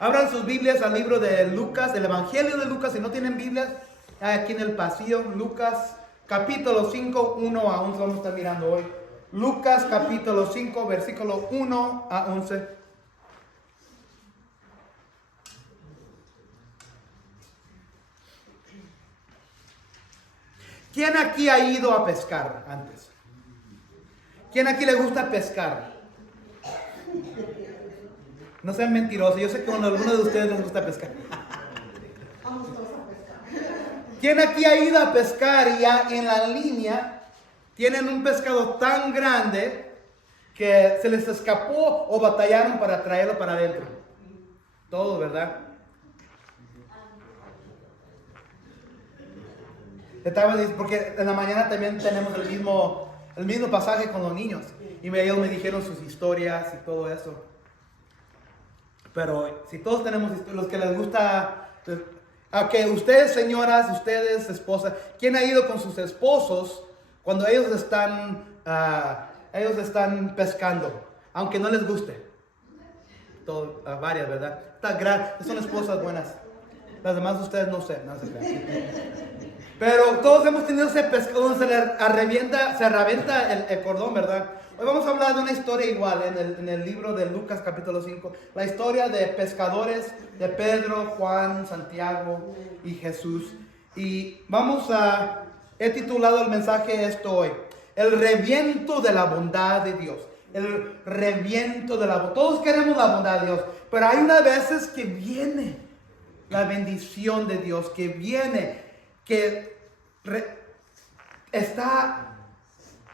Abran sus Biblias al libro de Lucas, el Evangelio de Lucas. Si no tienen Biblias, aquí en el pasillo, Lucas capítulo 5, 1 a 11. Vamos a estar mirando hoy. Lucas capítulo 5, versículo 1 a 11. ¿Quién aquí ha ido a pescar antes? ¿Quién aquí le gusta pescar? No sean mentirosos, yo sé que a alguno de ustedes les gusta pescar. ¿Quién aquí ha ido a pescar y ya en la línea tienen un pescado tan grande que se les escapó o batallaron para traerlo para adentro? Todo, ¿verdad? Porque en la mañana también tenemos el mismo pasaje con los niños. Y ellos me dijeron sus historias y todo eso. Pero si todos tenemos los que les gusta, ustedes señoras, ustedes esposas, ¿quién ha ido con sus esposos cuando ellos están pescando? Aunque no les guste. Varias, ¿verdad? Son esposas buenas. Las demás ustedes no sé. No se crean. Pero todos hemos tenido ese pescado donde se revienta el cordón, ¿verdad? Hoy vamos a hablar de una historia igual en el libro de Lucas capítulo 5. La historia de pescadores de Pedro, Juan, Santiago y Jesús. Y he titulado el mensaje esto hoy: el reviento de la bondad de Dios. El reviento de la bondad. Todos queremos la bondad de Dios, pero hay unas veces que viene la bendición de Dios, que viene, que está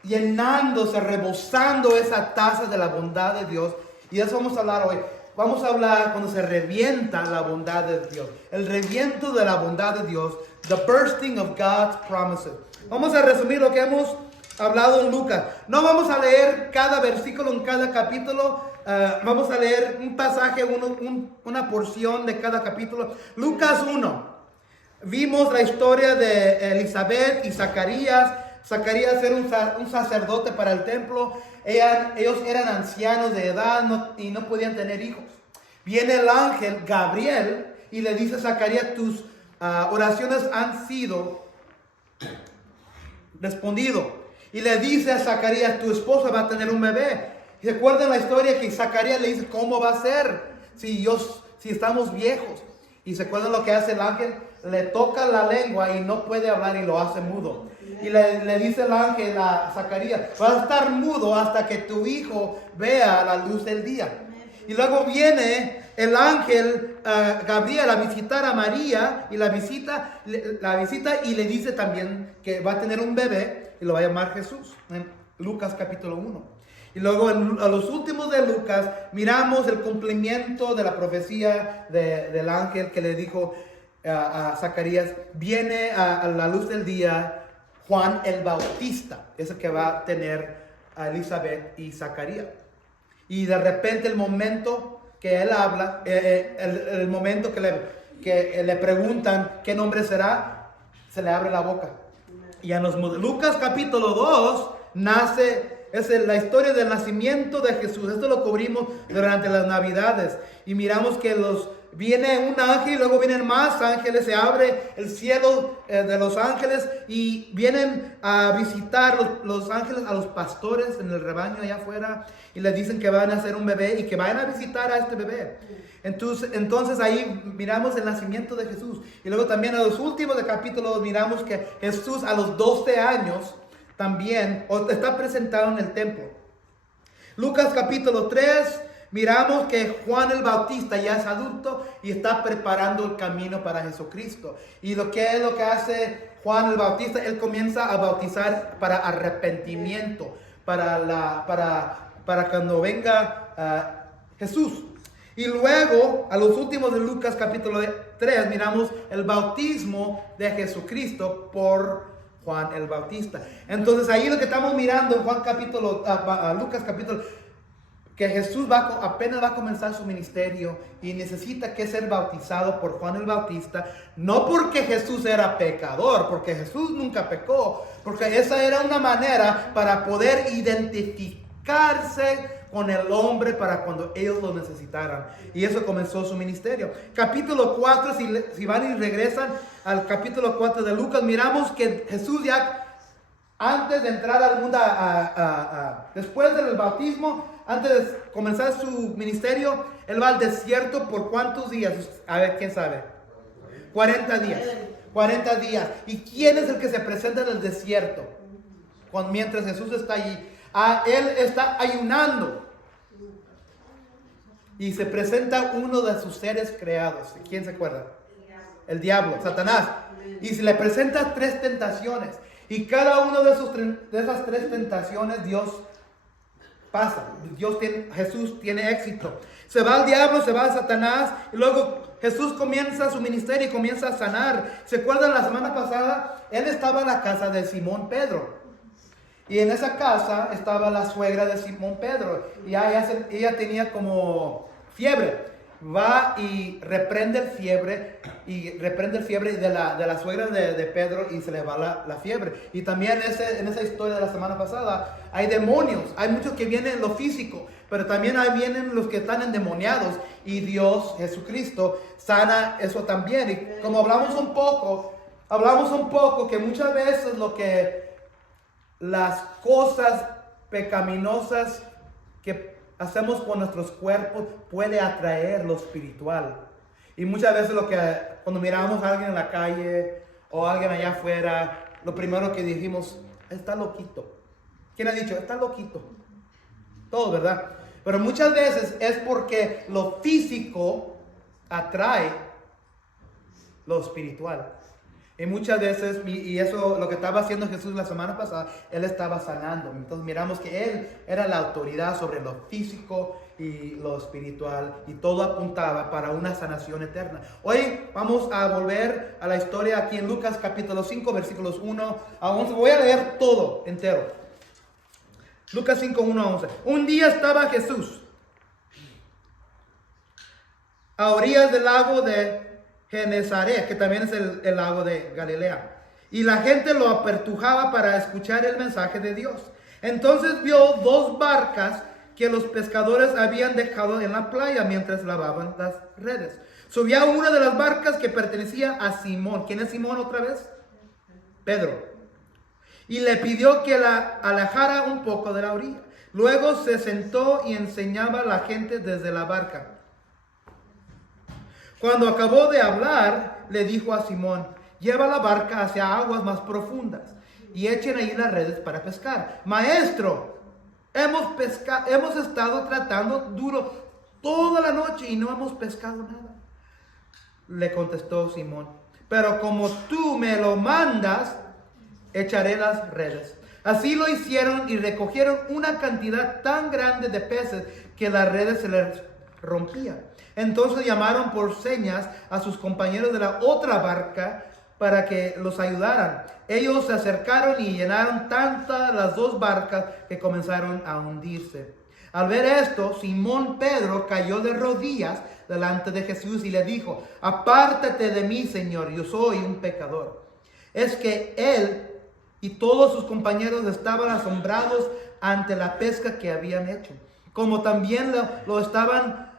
llenándose, rebosando esa taza de la bondad de Dios. Y de eso vamos a hablar hoy. Vamos a hablar cuando se revienta la bondad de Dios. El reviento de la bondad de Dios. The bursting of God's promises. Vamos a resumir lo que hemos hablado en Lucas. No vamos a leer cada versículo en cada capítulo. Vamos a leer un pasaje, una porción de cada capítulo. Lucas 1. Vimos la historia de Elizabeth y Zacarías. Zacarías era un sacerdote para el templo. Ellos eran ancianos de edad y no podían tener hijos. Viene el ángel Gabriel y le dice a Zacarías: tus oraciones han sido respondido. Y le dice a Zacarías: tu esposa va a tener un bebé. Y recuerden la historia que Zacarías le dice: ¿cómo va a ser si estamos viejos? Y se acuerdan lo que hace el ángel: le toca la lengua y no puede hablar y lo hace mudo. Y le dice el ángel a Zacarías: vas a estar mudo hasta que tu hijo vea la luz del día. Y luego viene el ángel Gabriel a visitar a María y la visita y le dice también que va a tener un bebé y lo va a llamar Jesús, en Lucas capítulo 1. Y luego a los últimos de Lucas miramos el cumplimiento de la profecía del ángel que le dijo a Zacarías: viene a la luz del día Juan el Bautista, es el que va a tener a Elizabeth y Zacarías. Y de repente el momento que él habla, el momento que le preguntan qué nombre será, se le abre la boca. Y en Lucas capítulo 2 es la historia del nacimiento de Jesús. Esto lo cubrimos durante las Navidades. Y miramos que viene un ángel y luego vienen más ángeles. Se abre el cielo de los ángeles y vienen a visitar los ángeles a los pastores en el rebaño allá afuera. Y les dicen que van a hacer un bebé y que vayan a visitar a este bebé. Entonces ahí miramos el nacimiento de Jesús. Y luego también a los últimos de capítulo miramos que Jesús a los 12 años también está presentado en el templo. Lucas capítulo 3, miramos que Juan el Bautista ya es adulto y está preparando el camino para Jesucristo. Y lo que hace Juan el Bautista, él comienza a bautizar para arrepentimiento, para cuando venga Jesús. Y luego, a los últimos de Lucas capítulo 3, miramos el bautismo de Jesucristo por Juan el Bautista. Entonces ahí lo que estamos mirando en Lucas capítulo, que Jesús apenas va a comenzar su ministerio y necesita que ser bautizado por Juan el Bautista, no porque Jesús era pecador, porque Jesús nunca pecó, porque esa era una manera para poder identificarse con el hombre para cuando ellos lo necesitaran. Y eso comenzó su ministerio. Capítulo 4, si van y regresan al capítulo 4 de Lucas, miramos que Jesús ya antes de entrar al mundo, después del bautismo, antes de comenzar su ministerio, Él va al desierto por ¿cuántos días? A ver, ¿quién sabe? 40 días. 40 días. ¿Y quién es el que se presenta en el desierto? Mientras Jesús está allí. Él está ayunando. Y se presenta uno de sus seres creados. ¿Quién se acuerda? El diablo, Satanás. Y se le presenta 3 tentaciones. Y cada una de esas 3 tentaciones Dios pasa. Jesús tiene éxito. Se va el diablo, se va Satanás. Y luego Jesús comienza su ministerio y comienza a sanar. ¿Se acuerdan la semana pasada? Él estaba en la casa de Simón Pedro. Y en esa casa estaba la suegra de Simón Pedro. Y ella tenía como fiebre. Va y reprende el fiebre de la suegra de Pedro y se le va la fiebre. Y también en esa historia de la semana pasada hay demonios, hay muchos que vienen en lo físico, pero también ahí vienen los que están endemoniados y Dios, Jesucristo, sana eso también. Y como hablamos un poco que muchas veces las cosas pecaminosas que hacemos con nuestros cuerpos puede atraer lo espiritual. Y muchas veces cuando miramos a alguien en la calle o a alguien allá afuera, lo primero que dijimos, está loquito. ¿Quién ha dicho? Está loquito. Todo, ¿verdad? Pero muchas veces es porque lo físico atrae lo espiritual. Y muchas veces, y eso lo que estaba haciendo Jesús la semana pasada, Él estaba sanando. Entonces miramos que Él era la autoridad sobre lo físico y lo espiritual. Y todo apuntaba para una sanación eterna. Hoy vamos a volver a la historia aquí en Lucas capítulo 5, versículos 1 a 11. Voy a leer todo entero. Lucas 5, 1 a 11. Un día estaba Jesús a orillas del lago de Genezaret, que también es el lago de Galilea. Y la gente lo apertujaba para escuchar el mensaje de Dios. Entonces vio 2 barcas que los pescadores habían dejado en la playa mientras lavaban las redes. Subía una de las barcas que pertenecía a Simón. ¿Quién es Simón otra vez? Pedro. Y le pidió que la alejara un poco de la orilla. Luego se sentó y enseñaba a la gente desde la barca. Cuando acabó de hablar, le dijo a Simón, lleva la barca hacia aguas más profundas y echen ahí las redes para pescar. Maestro, hemos estado tratando duro toda la noche y no hemos pescado nada. Le contestó Simón, pero como tú me lo mandas, echaré las redes. Así lo hicieron y recogieron una cantidad tan grande de peces que las redes se les rompían. Entonces llamaron por señas a sus compañeros de la otra barca para que los ayudaran. Ellos se acercaron y llenaron tantas las 2 barcas que comenzaron a hundirse. Al ver esto, Simón Pedro cayó de rodillas delante de Jesús y le dijo, apártate de mí, Señor, yo soy un pecador. Es que él y todos sus compañeros estaban asombrados ante la pesca que habían hecho, como también lo estaban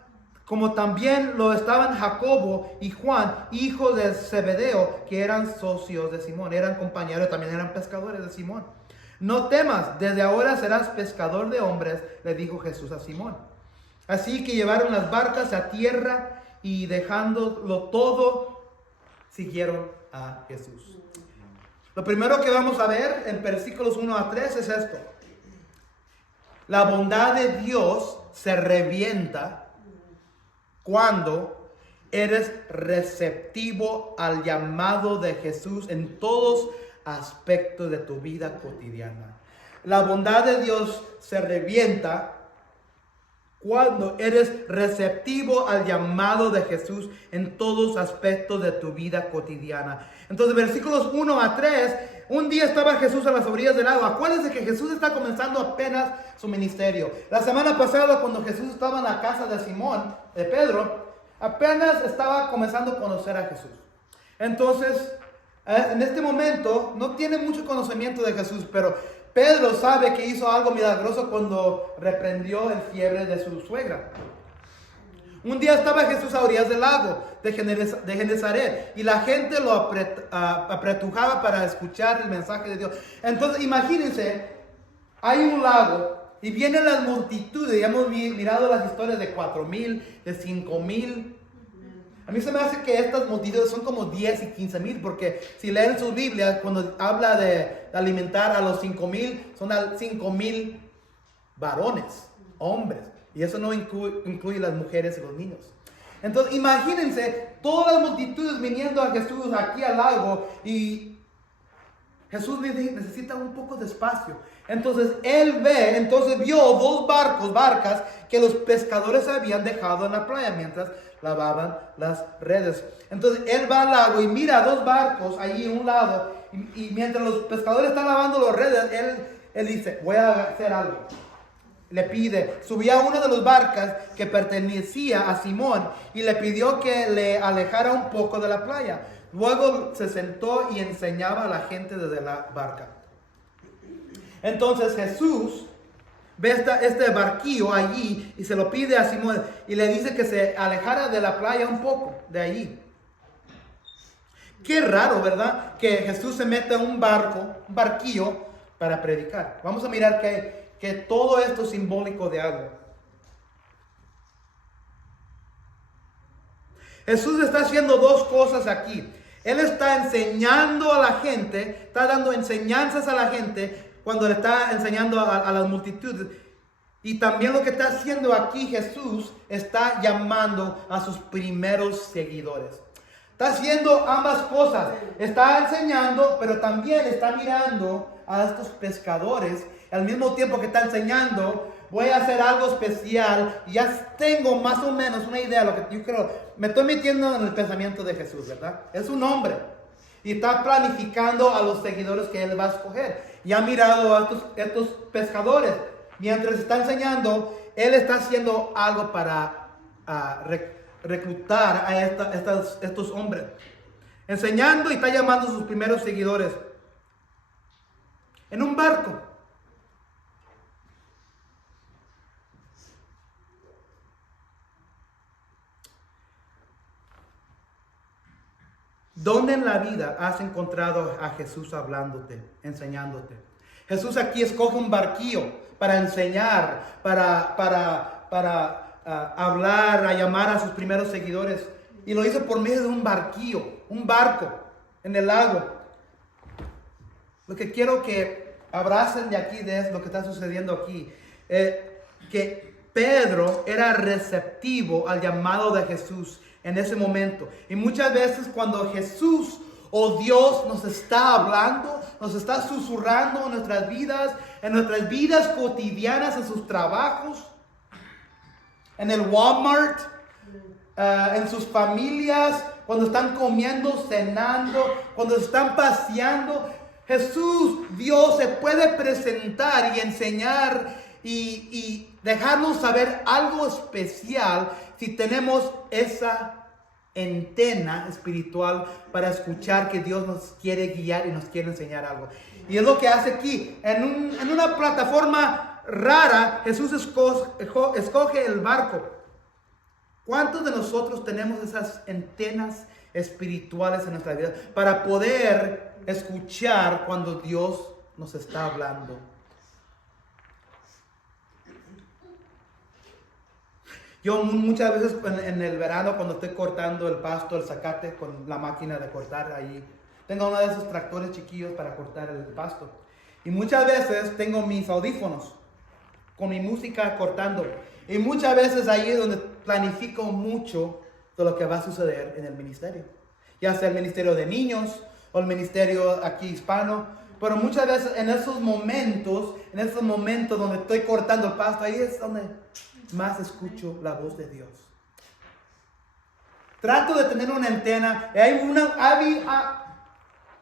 Jacobo y Juan, hijos de Zebedeo, que eran socios de Simón, eran compañeros, también eran pescadores de Simón. No temas, desde ahora serás pescador de hombres, le dijo Jesús a Simón. Así que llevaron las barcas a tierra y dejándolo todo, siguieron a Jesús. Lo primero que vamos a ver en versículos 1 a 3 es esto. La bondad de Dios se revienta cuando eres receptivo al llamado de Jesús en todos aspectos de tu vida cotidiana. La bondad de Dios se revienta cuando eres receptivo al llamado de Jesús en todos aspectos de tu vida cotidiana. Entonces, versículos 1 a 3, un día estaba Jesús a las orillas del lago. Acuérdense que Jesús está comenzando apenas su ministerio. La semana pasada, cuando Jesús estaba en la casa de Simón, de Pedro, apenas estaba comenzando a conocer a Jesús. Entonces, en este momento, no tiene mucho conocimiento de Jesús, pero Pedro sabe que hizo algo milagroso cuando reprendió el fiebre de su suegra. Un día estaba Jesús a orillas del lago de Genezaret y la gente lo apretujaba para escuchar el mensaje de Dios. Entonces imagínense, hay un lago y vienen las multitudes. Ya hemos mirado las historias de 4,000, de 5,000. A mí se me hace que estas multitudes son como 10 y 15,000, porque si leen sus Biblias, cuando habla de alimentar a los 5,000, son 5,000 varones, hombres. Y eso no incluye las mujeres y los niños. Entonces, imagínense todas las multitudes viniendo a Jesús aquí al lago y Jesús necesita un poco de espacio. Entonces, vio dos barcas que los pescadores habían dejado en la playa mientras lavaban las redes. Entonces, él va al lago y mira dos barcos allí en un lado. Y mientras los pescadores están lavando las redes, él dice, voy a hacer algo. Le pide, subía a una de las barcas que pertenecía a Simón y le pidió que le alejara un poco de la playa. Luego se sentó y enseñaba a la gente desde la barca. Entonces Jesús ve este barquillo allí y se lo pide a Simón y le dice que se alejara de la playa un poco, de allí. Qué raro, ¿verdad? Que Jesús se meta en un barquillo para predicar. Vamos a mirar que todo esto es simbólico de algo. Jesús está haciendo dos cosas aquí. Él está enseñando a la gente, está dando enseñanzas a la gente cuando le está enseñando a las multitudes. Y también lo que está haciendo aquí Jesús está llamando a sus primeros seguidores. Está haciendo ambas cosas. Está enseñando, pero también está mirando a estos pescadores. Al mismo tiempo que está enseñando, voy a hacer algo especial. Y ya tengo más o menos una idea de lo que yo creo. Me estoy metiendo en el pensamiento de Jesús, ¿verdad? Es un hombre. Y está planificando a los seguidores que él va a escoger. Y ha mirado a estos pescadores. Mientras está enseñando, él está haciendo algo para reclutar a estos hombres. Enseñando y está llamando a sus primeros seguidores. En un barco. ¿Dónde en la vida has encontrado a Jesús hablándote, enseñándote? Jesús aquí escoge un barquillo para enseñar, para hablar, a llamar a sus primeros seguidores. Y lo hizo por medio de un barquillo, un barco en el lago. Lo que quiero que abracen de aquí, de lo que está sucediendo aquí, que Pedro era receptivo al llamado de Jesús en ese momento. Y muchas veces cuando Jesús o Dios nos está hablando, nos está susurrando en nuestras vidas cotidianas, en sus trabajos, en el Walmart, en sus familias, cuando están comiendo, cenando, cuando están paseando. Jesús, Dios, se puede presentar y enseñar y dejarnos saber algo especial si tenemos esa antena espiritual para escuchar que Dios nos quiere guiar y nos quiere enseñar algo. Y es lo que hace aquí. En una plataforma rara, Jesús escoge el barco. ¿Cuántos de nosotros tenemos esas antenas espirituales en nuestra vida para poder escuchar cuando Dios nos está hablando? Yo muchas veces en el verano, cuando estoy cortando el pasto, el zacate con la máquina de cortar ahí, tengo uno de esos tractores chiquillos para cortar el pasto. Y muchas veces tengo mis audífonos con mi música cortando. Y muchas veces ahí es donde planifico mucho de lo que va a suceder en el ministerio. Ya sea el ministerio de niños o el ministerio aquí hispano. Pero muchas veces en esos momentos donde estoy cortando el pasto, ahí es donde más escucho la voz de Dios. Trato de tener una antena. Ha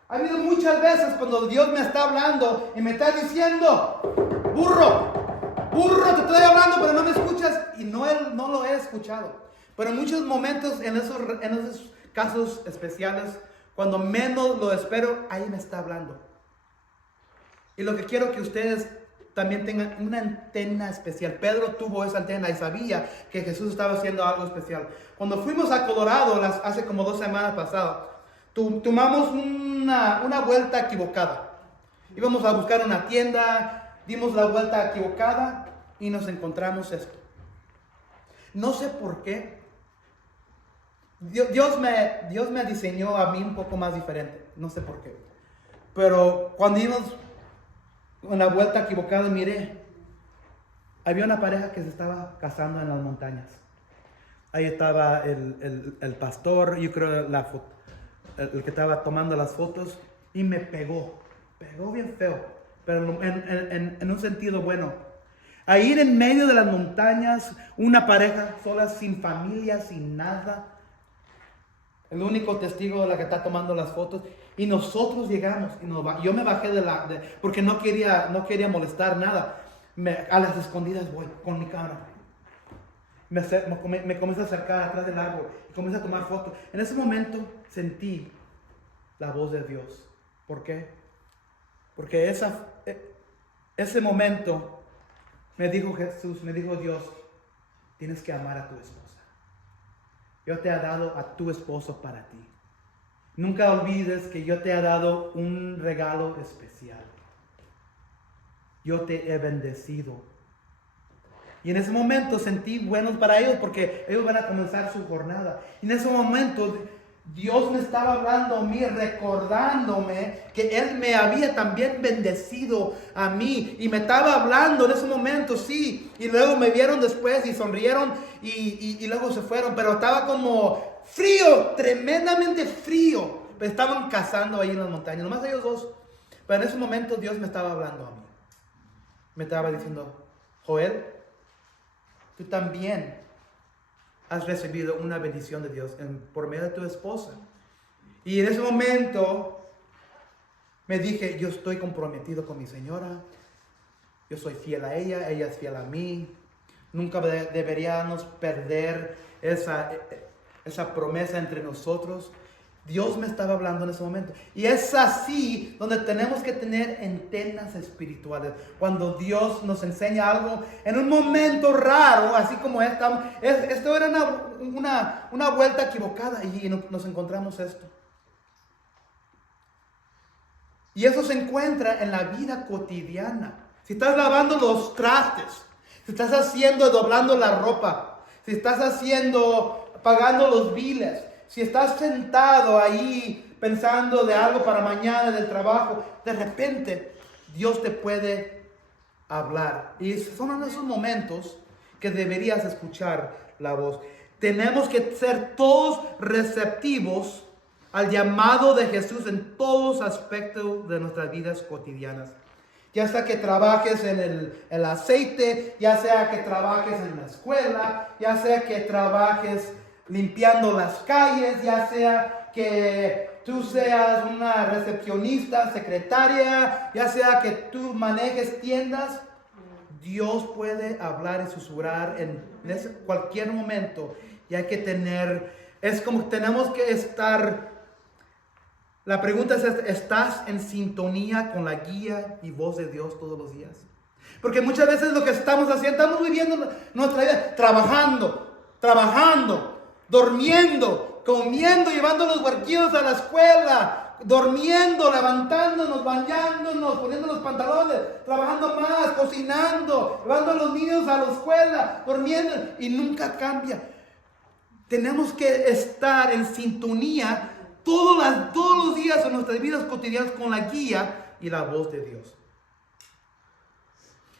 habido muchas veces cuando Dios me está hablando y me está diciendo, burro, te estoy hablando, pero no me escuchas. Y no lo he escuchado. Pero en muchos momentos, en esos casos especiales, cuando menos lo espero, ahí me está hablando. Y lo que quiero que ustedes también tengan una antena especial. Pedro tuvo esa antena y sabía que Jesús estaba haciendo algo especial. Cuando fuimos a Colorado hace como 2 semanas pasadas, tomamos una vuelta equivocada. Íbamos a buscar una tienda, dimos la vuelta equivocada y nos encontramos esto. No sé por qué. Dios me diseñó a mí un poco más diferente. No sé por qué. Pero cuando íbamos en la vuelta equivocada, miré, había una pareja que se estaba casando en las montañas. Ahí estaba el pastor, yo creo el que estaba tomando las fotos, y me pegó bien feo, pero en un sentido bueno. A ir en medio de las montañas, una pareja sola, sin familia, sin nada. El único testigo de la que está tomando las fotos. Y nosotros llegamos. Yo me bajé porque no quería molestar nada. A las escondidas voy con mi cámara. Me comencé a acercar atrás del árbol. Y comencé a tomar fotos. En ese momento sentí la voz de Dios. ¿Por qué? Porque ese momento me dijo Jesús, me dijo Dios, tienes que amar a tu esposa. Yo te he dado a tu esposo para ti. Nunca olvides que yo te he dado un regalo especial. Yo te he bendecido. Y en ese momento sentí buenos para ellos porque ellos van a comenzar su jornada. Y en ese momento Dios me estaba hablando a mí, recordándome que Él me había también bendecido a mí. Y me estaba hablando en ese momento, sí. Y luego me vieron después y sonrieron y luego se fueron. Pero estaba como frío, tremendamente frío. Estaban cazando ahí en las montañas, nomás ellos dos. Pero en ese momento Dios me estaba hablando a mí. Me estaba diciendo, Joel, tú también has recibido una bendición de Dios por medio de tu esposa. Y en ese momento me dije, yo estoy comprometido con mi señora. Yo soy fiel a ella es fiel a mí. Nunca deberíamos perder esa promesa entre nosotros. Dios me estaba hablando en ese momento. Y es así donde tenemos que tener antenas espirituales. Cuando Dios nos enseña algo en un momento raro, así como esto era una vuelta equivocada y nos encontramos esto. Y eso se encuentra en la vida cotidiana. Si estás lavando los trastes, si estás doblando la ropa, si estás pagando los biles, si estás sentado ahí pensando de algo para mañana del trabajo, de repente Dios te puede hablar. Y son en esos momentos que deberías escuchar la voz. Tenemos que ser todos receptivos al llamado de Jesús en todos aspectos de nuestras vidas cotidianas. Ya sea que trabajes en el aceite, ya sea que trabajes en la escuela, ya sea que trabajes limpiando las calles, ya sea que tú seas una recepcionista, secretaria, ya sea que tú manejes tiendas, Dios puede hablar y susurrar en cualquier momento. Y hay que tenemos que estar. La pregunta es, ¿estás en sintonía con la guía y voz de Dios todos los días? Porque muchas veces lo que estamos haciendo, estamos viviendo nuestra vida trabajando, durmiendo, comiendo, llevando los huerquillos a la escuela, durmiendo, levantándonos, bañándonos, poniendo los pantalones, trabajando más, cocinando, llevando a los niños a la escuela, durmiendo, y nunca cambia. Tenemos que estar en sintonía todos los días en nuestras vidas cotidianas con la guía y la voz de Dios.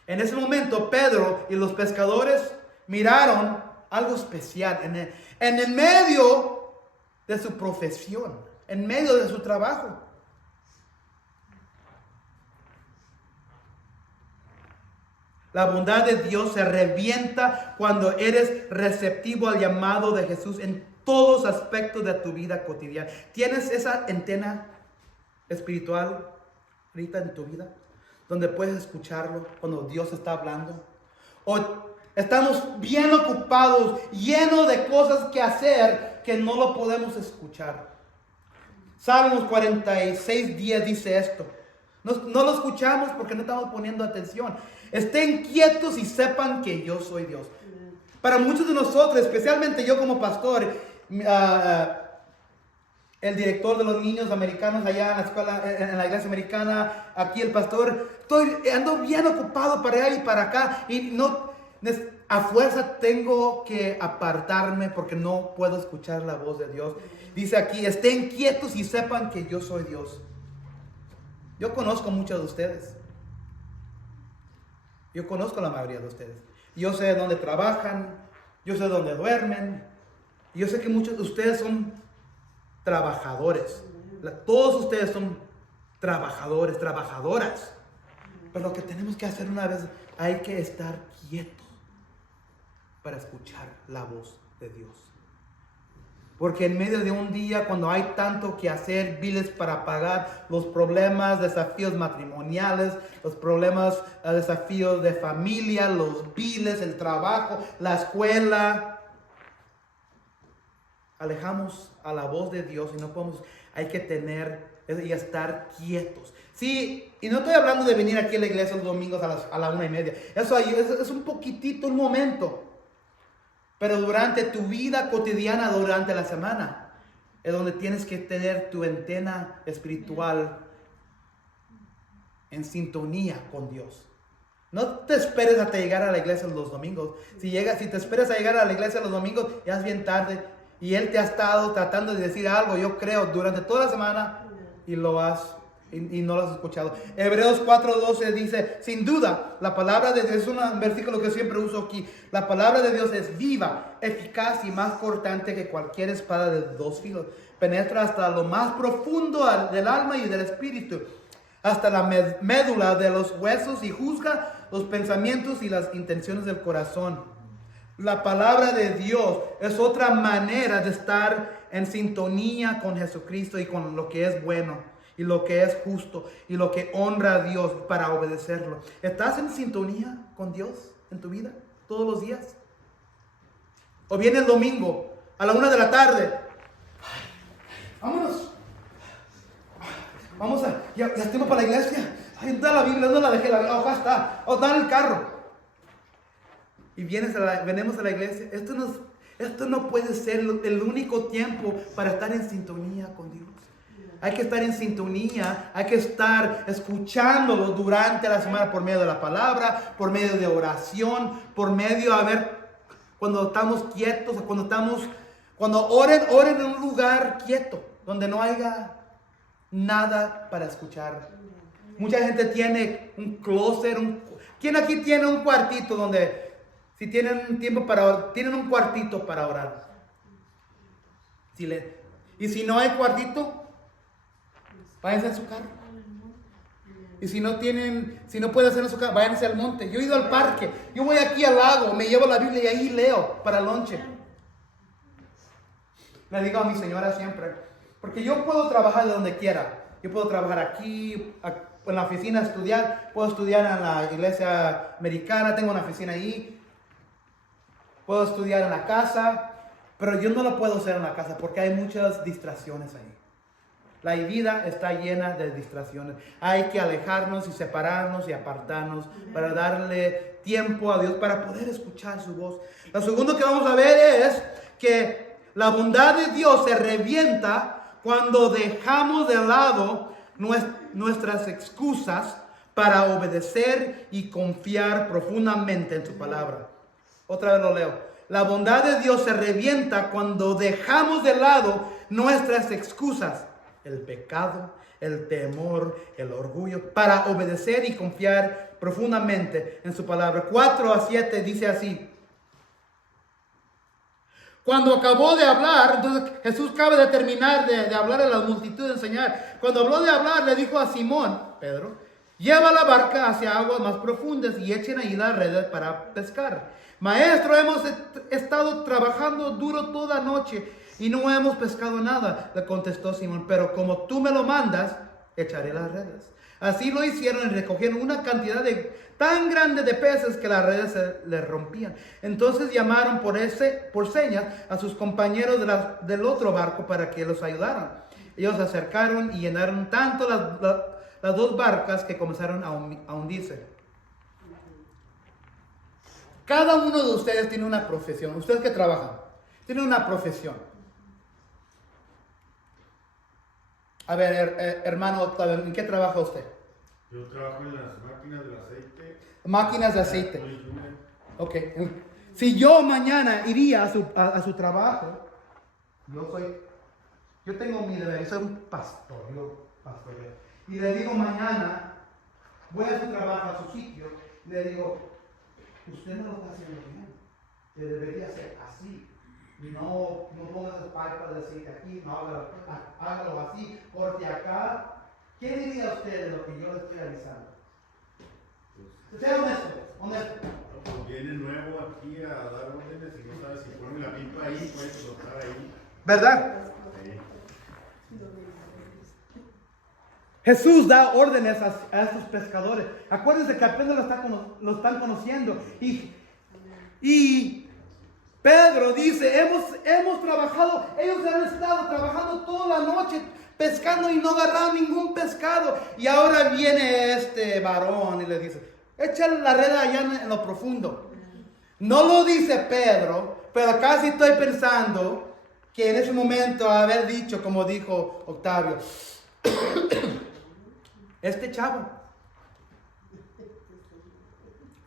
En ese momento Pedro y los pescadores miraron algo especial en el medio de su profesión, en medio de su trabajo. La bondad de Dios se revienta cuando eres receptivo al llamado de Jesús en todos aspectos de tu vida cotidiana. ¿Tienes esa antena espiritual ahorita en tu vida? Donde puedes escucharlo cuando Dios está hablando. O estamos bien ocupados, llenos de cosas que hacer, que no lo podemos escuchar. Salmos 46:10 dice esto. No lo escuchamos porque no estamos poniendo atención. Estén quietos y sepan que yo soy Dios. Para muchos de nosotros, especialmente yo como pastor, el director de los niños americanos allá en la escuela, en la iglesia americana, aquí el pastor, ando bien ocupado para allá y para acá, y a fuerza tengo que apartarme porque no puedo escuchar la voz de Dios. Dice aquí, estén quietos y sepan que yo soy Dios. Yo conozco muchos de ustedes. Yo conozco la mayoría de ustedes. Yo sé dónde trabajan, yo sé dónde duermen. Yo sé que muchos de ustedes son trabajadores. Todos ustedes son trabajadores, trabajadoras. Pero lo que tenemos que hacer una vez, hay que estar quietos para escuchar la voz de Dios. Porque en medio de un día, cuando hay tanto que hacer, biles para pagar, los problemas, desafíos matrimoniales, los problemas, desafíos de familia, los biles, el trabajo, la escuela, alejamos a la voz de Dios y no podemos, hay que tener y estar quietos. Sí, y no estoy hablando de venir aquí a la iglesia los domingos a la 1:30. Eso es un poquitito, un momento. Pero durante tu vida cotidiana, durante la semana, es donde tienes que tener tu antena espiritual en sintonía con Dios. No te esperes hasta llegar a la iglesia los domingos. Si te esperas a llegar a la iglesia los domingos, ya es bien tarde. Y Él te ha estado tratando de decir algo, yo creo, durante toda la semana, y no lo has escuchado. Hebreos 4:12 dice, sin duda, la palabra de Dios, es un versículo que siempre uso aquí, la palabra de Dios es viva, eficaz y más cortante que cualquier espada de 2 filos. Penetra hasta lo más profundo del alma y del espíritu, hasta la médula de los huesos, y juzga los pensamientos y las intenciones del corazón. La palabra de Dios es otra manera de estar en sintonía con Jesucristo y con lo que es bueno y lo que es justo y lo que honra a Dios para obedecerlo. ¿Estás en sintonía con Dios en tu vida todos los días? ¿O viene el domingo a la 1 de la tarde? Vámonos. Ya estemos para la iglesia. Ay, da la Biblia, no la dejé, la hoja está. O da el carro. Y venimos a la iglesia. Esto no puede ser el único tiempo para estar en sintonía con Dios. Hay que estar en sintonía, hay que estar escuchándolo durante la semana por medio de la palabra, por medio de oración, por medio, cuando estamos quietos, cuando oren en un lugar quieto, donde no haya nada para escuchar. Mucha gente tiene un closet, ¿quién aquí tiene un cuartito donde, si tienen tiempo para orar, tienen un cuartito para orar? Y si no hay cuartito, váyanse a su carro. Y si no pueden hacer en su carro, váyanse al monte. Yo he ido al parque, yo voy aquí al lago, me llevo la Biblia y ahí leo para lonche. Le digo a mi señora siempre, porque yo puedo trabajar de donde quiera. Yo puedo trabajar aquí, en la oficina, estudiar. Puedo estudiar en la iglesia americana, tengo una oficina ahí. Puedo estudiar en la casa, pero yo no lo puedo hacer en la casa porque hay muchas distracciones ahí. La vida está llena de distracciones. Hay que alejarnos y separarnos y apartarnos para darle tiempo a Dios, para poder escuchar su voz. Lo segundo que vamos a ver es que la bondad de Dios se revienta cuando dejamos de lado nuestras excusas para obedecer y confiar profundamente en su palabra. Otra vez lo leo. La bondad de Dios se revienta cuando dejamos de lado nuestras excusas, el pecado, el temor, el orgullo, para obedecer y confiar profundamente en su palabra. 4-7 dice así. Cuando acabó de hablar, entonces Jesús acaba de terminar de hablar a la multitud, de enseñar. Cuando habló de hablar, le dijo a Simón, Pedro, lleva la barca hacia aguas más profundas y echen ahí las redes para pescar. Maestro, hemos estado trabajando duro toda noche y no hemos pescado nada, le contestó Simón, pero como tú me lo mandas, echaré las redes. Así lo hicieron y recogieron una cantidad tan grande de peces que las redes se les rompían. Entonces llamaron por señas a sus compañeros del otro barco para que los ayudaran. Ellos se acercaron y llenaron tanto las dos barcas que comenzaron a hundirse. Cada uno de ustedes tiene una profesión. Ustedes que trabajan, tienen una profesión. A ver, hermano Octavio, ¿en qué trabaja usted? Yo trabajo en las máquinas del aceite. Máquinas de aceite. Ok. Si yo mañana iría a su trabajo, yo tengo mi deber, yo soy un pastor, y le digo mañana, voy a su trabajo, a su sitio, y le digo, usted no lo está haciendo bien, que debería ser así. No pongas las pipas de aceite aquí, no hágalo así, corte acá. ¿Qué diría usted de lo que yo le estoy avisando? Sea honesto. Pues viene nuevo aquí a dar órdenes y no sabe si pone la pipa ahí, puede explotar ahí. ¿Verdad? Sí. Jesús da órdenes a estos pescadores. Acuérdense que apenas lo están conociendo. Y Pedro dice, hemos trabajado, ellos han estado trabajando toda la noche pescando y no agarraron ningún pescado. Y ahora viene este varón y le dice, echa la red allá en lo profundo. No lo dice Pedro, pero casi estoy pensando que en ese momento haber dicho, como dijo Octavio, este chavo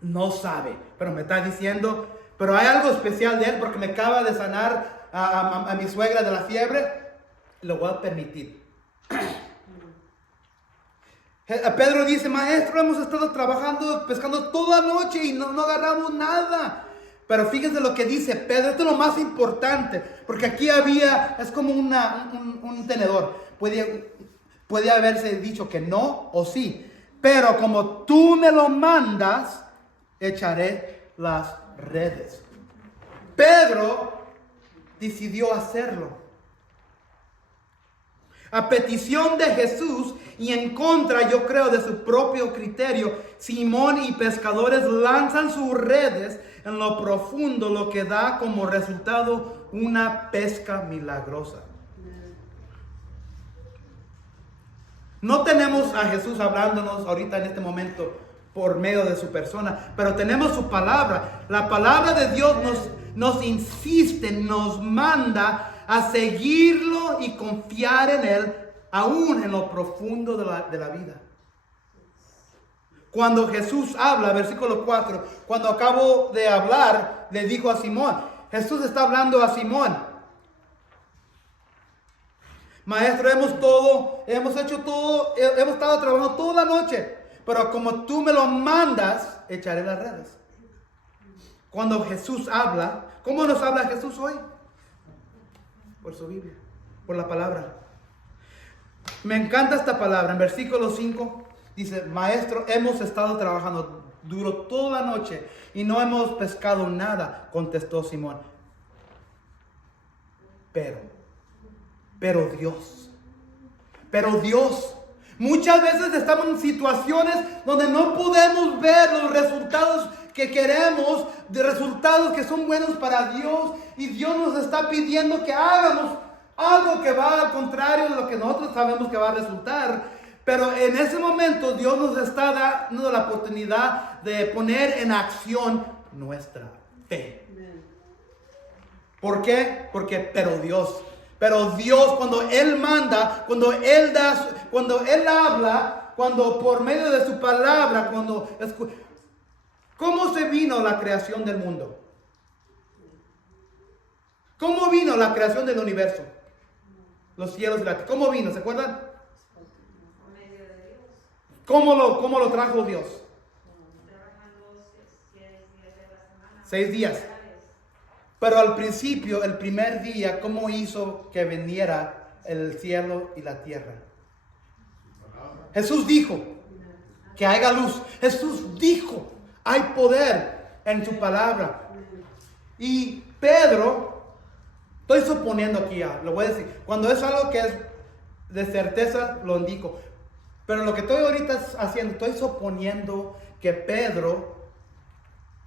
no sabe, pero me está diciendo, pero hay algo especial de él porque me acaba de sanar a mi suegra de la fiebre, lo voy a permitir. Pedro dice, maestro, hemos estado trabajando, pescando toda la noche y no agarramos nada. Pero fíjense lo que dice Pedro, esto es lo más importante, porque aquí es como un tenedor. Puede haberse dicho que no o sí, pero como tú me lo mandas, echaré las redes. Pedro decidió hacerlo. A petición de Jesús y en contra, yo creo, de su propio criterio, Simón y pescadores lanzan sus redes en lo profundo, lo que da como resultado una pesca milagrosa. No tenemos a Jesús hablándonos ahorita en este momento por medio de su persona, pero tenemos su palabra. La palabra de Dios nos insiste, nos manda a seguirlo y confiar en Él, aún en lo profundo de la vida. Cuando Jesús habla, versículo 4, cuando acabo de hablar, le dijo a Simón, Jesús está hablando a Simón, maestro, hemos hecho todo, hemos estado trabajando toda la noche, pero como tú me lo mandas, echaré las redes. Cuando Jesús habla, ¿cómo nos habla Jesús hoy? Por su Biblia, por la palabra. Me encanta esta palabra. En versículo 5 dice, maestro, hemos estado trabajando duro toda la noche y no hemos pescado nada, contestó Simón. Pero Dios, muchas veces estamos en situaciones donde no podemos ver los resultados que queremos, de resultados que son buenos para Dios, y Dios nos está pidiendo que hagamos algo que va al contrario de lo que nosotros sabemos que va a resultar. Pero en ese momento Dios nos está dando la oportunidad de poner en acción nuestra fe. ¿Por qué? Pero Dios, cuando Él manda, cuando Él habla, cuando por medio de su palabra, ¿cómo se vino la creación del mundo? ¿Cómo vino la creación del universo? Los cielos y la tierra. ¿Cómo vino? ¿Se acuerdan? ¿Cómo lo trajo Dios? 6 días. Pero al principio, el primer día, ¿cómo hizo que viniera el cielo y la tierra? Jesús dijo que haya luz. Jesús dijo, hay poder en su palabra. Y Pedro, estoy suponiendo aquí ya, lo voy a decir. Cuando es algo que es de certeza, lo indico. Pero lo que estoy ahorita haciendo, estoy suponiendo que Pedro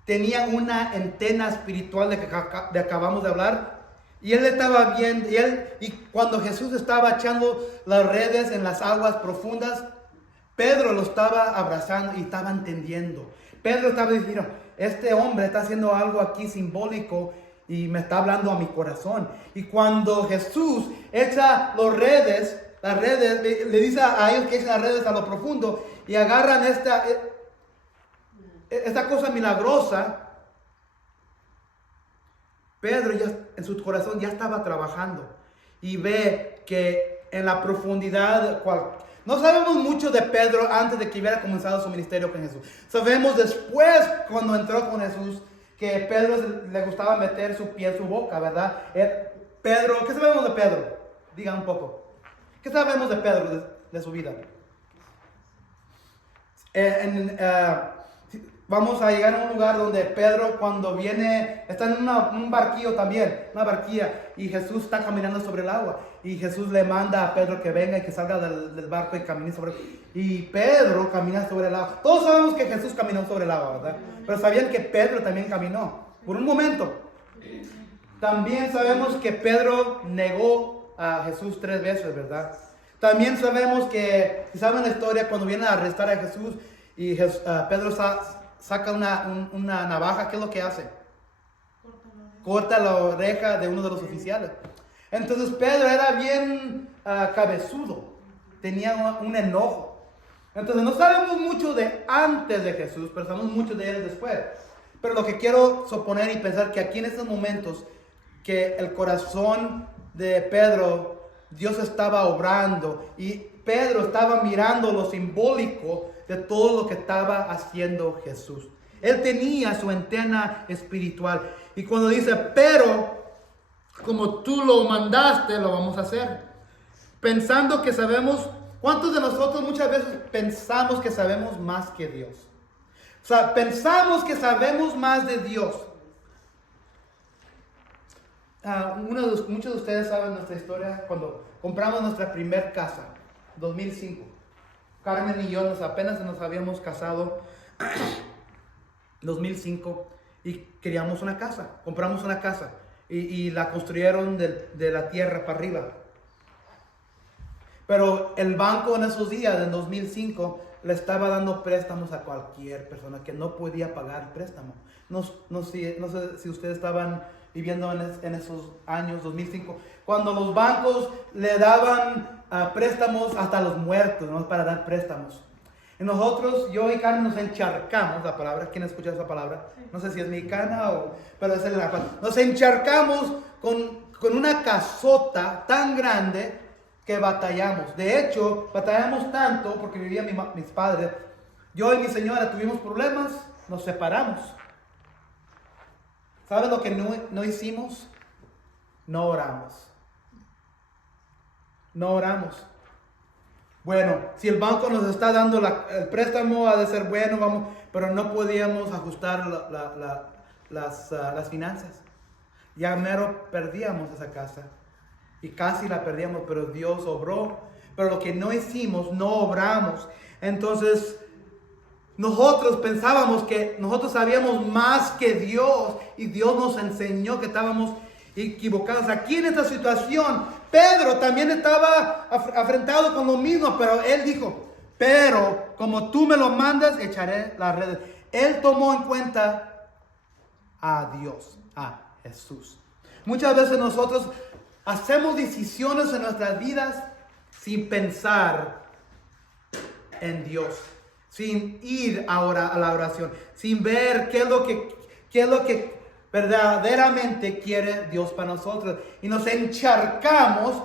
tenía una antena espiritual de que acabamos de hablar. Y él estaba viendo, y cuando Jesús estaba echando las redes en las aguas profundas, Pedro lo estaba abrazando y estaba entendiendo. Pedro estaba diciendo, este hombre está haciendo algo aquí simbólico y me está hablando a mi corazón. Y cuando Jesús echa las redes, le dice a ellos que echen las redes a lo profundo y agarran esta cosa milagrosa, Pedro ya en su corazón ya estaba trabajando y ve que en la profundidad, no sabemos mucho de Pedro antes de que hubiera comenzado su ministerio con Jesús. Sabemos después, cuando entró con Jesús, que Pedro le gustaba meter su pie en su boca, ¿verdad? Pedro, ¿qué sabemos de Pedro? Digan un poco. ¿Qué sabemos de Pedro, de su vida? Vamos a llegar a un lugar donde Pedro, cuando viene, está en un barquillo también, una barquilla, y Jesús está caminando sobre el agua. Y Jesús le manda a Pedro que venga y que salga del barco y camine sobre el agua. Y Pedro camina sobre el agua. Todos sabemos que Jesús caminó sobre el agua, ¿verdad? Pero sabían que Pedro también caminó, por un momento. También sabemos que Pedro negó a Jesús 3 veces, ¿verdad? También sabemos que, si saben la historia, cuando vienen a arrestar a Jesús y Pedro saca una navaja, ¿qué es lo que hace? Corta la oreja de uno de los oficiales. Entonces Pedro era bien cabezudo, tenía un enojo. Entonces no sabemos mucho de antes de Jesús, pero sabemos mucho de él después. Pero lo que quiero suponer y pensar que aquí en estos momentos, que el corazón de Pedro, Dios estaba obrando y Pedro estaba mirando lo simbólico de todo lo que estaba haciendo Jesús. Él tenía su antena espiritual. Y cuando dice, pero como tú lo mandaste, lo vamos a hacer. Pensando que sabemos, ¿cuántos de nosotros muchas veces pensamos que sabemos más que Dios? O sea, pensamos que sabemos más de Dios. Muchos de ustedes saben nuestra historia cuando compramos nuestra primer casa, 2005. Carmen y yo apenas nos habíamos casado 2005 y queríamos una casa. Compramos una casa y la construyeron de la tierra para arriba. Pero el banco en esos días, en 2005, le estaba dando préstamos a cualquier persona que no podía pagar el préstamo. No sé si ustedes estaban viviendo en esos años, 2005, cuando los bancos le daban préstamos hasta los muertos, ¿no? Para dar préstamos. Y nosotros, yo y Carmen, nos encharcamos, la palabra, ¿quién escucha esa palabra? No sé si es mexicana pero es la palabra. Nos encharcamos con una casota tan grande que batallamos. De hecho, batallamos tanto porque vivían mis padres. Yo y mi señora tuvimos problemas, nos separamos. ¿Sabes lo que no hicimos? No oramos. No oramos. Bueno, si el banco nos está dando el préstamo, ha de ser bueno, vamos, pero no podíamos ajustar las finanzas. Ya mero perdíamos esa casa. Y casi la perdíamos, pero Dios obró. Pero lo que no hicimos, no obramos. Entonces, nosotros pensábamos que nosotros sabíamos más que Dios. Y Dios nos enseñó que estábamos equivocados. Aquí en esta situación, Pedro también estaba afrentado con lo mismo. Pero él dijo, pero como tú me lo mandas, echaré las redes. Él tomó en cuenta a Dios, a Jesús. Muchas veces nosotros hacemos decisiones en nuestras vidas sin pensar en Dios, sin ir ahora a la oración, sin ver qué es lo que verdaderamente quiere Dios para nosotros. Y nos encharcamos.